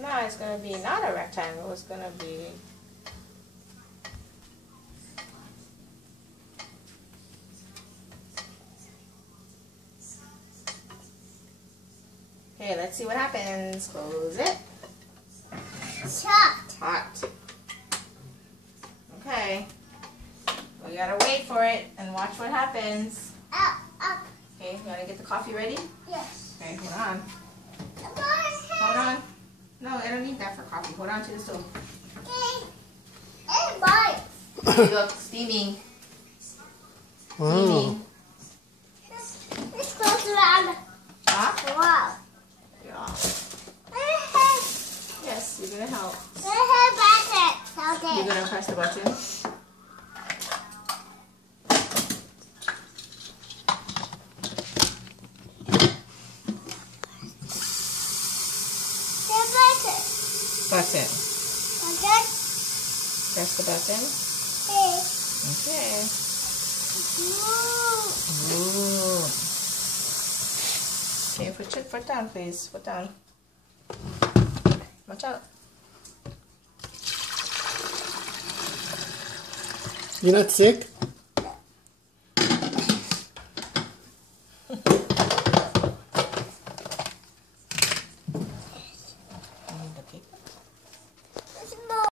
No, it's going to be not a rectangle. It's going to be... Okay, let's see what happens. Close it. It's hot. Hot. Okay. We gotta wait for it and watch what happens. Up. Okay, you wanna get the coffee ready? Yes. Okay, hold on. Hold on. No, I don't need that for coffee. Hold on to the stove. Okay. And bye. Look, steaming. Wow. Steaming. This goes around. Huh? Wow. Yeah. Yes, you're gonna help. You're gonna press the button. Button. Press the button. Okay. Ooh. Okay, put your foot down, please. Foot down. Watch out. You're not sick?